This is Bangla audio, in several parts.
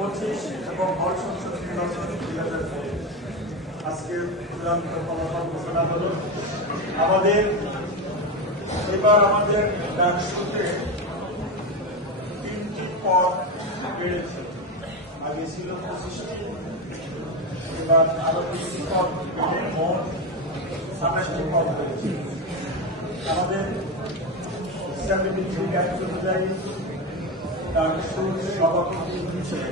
25 এবং হল সংসদ নির্বাচন 2020 আজকে চূড়ান্ত ফলাফল ঘোষণা হলো। আমাদের ডাকসুতে 3টি পদ বেড়েছে। আগে ছিল 25টি, এবার আরো 20টি পদ বেড়ে মোট 27টি পদ বেড়েছে। আমাদের স্ট্যাটিস্টিক্স অ্যাক্ট অনুযায়ী ডাকসুর সভাপতি হিসেবে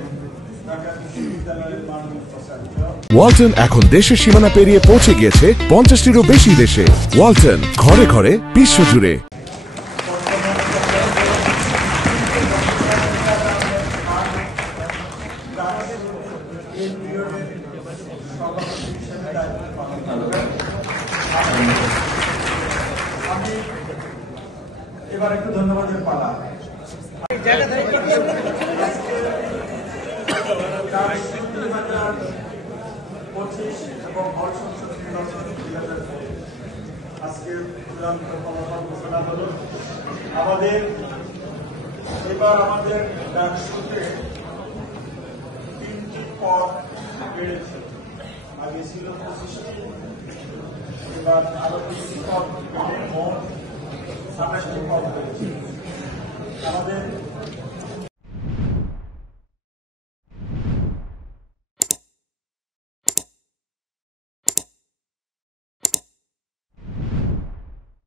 ঢাকা বিশ্ববিদ্যালয়ের মাননীয় উপাচার্য ওয়ালটন এখন দেশের সীমানা পেরিয়ে পৌঁছে গিয়েছে 50টিরও বেশি দেশে। ওয়ালটন, ঘরে ঘরে বিশ্বজুড়ে। আমি এবার একটু ধন্যবাদের পালা। 25 এবং হল সংসদ নির্বাচন 2020 আজকে চূড়ান্ত ফলাফল ঘোষণা হলো। আমাদের ডাকসুতে 3টি পদ বেড়েছে। আগে ছিল 25টি, এবার আরো 20টি পদ বেড়ে মোট 27টি পদ বেড়েছে। আমাদের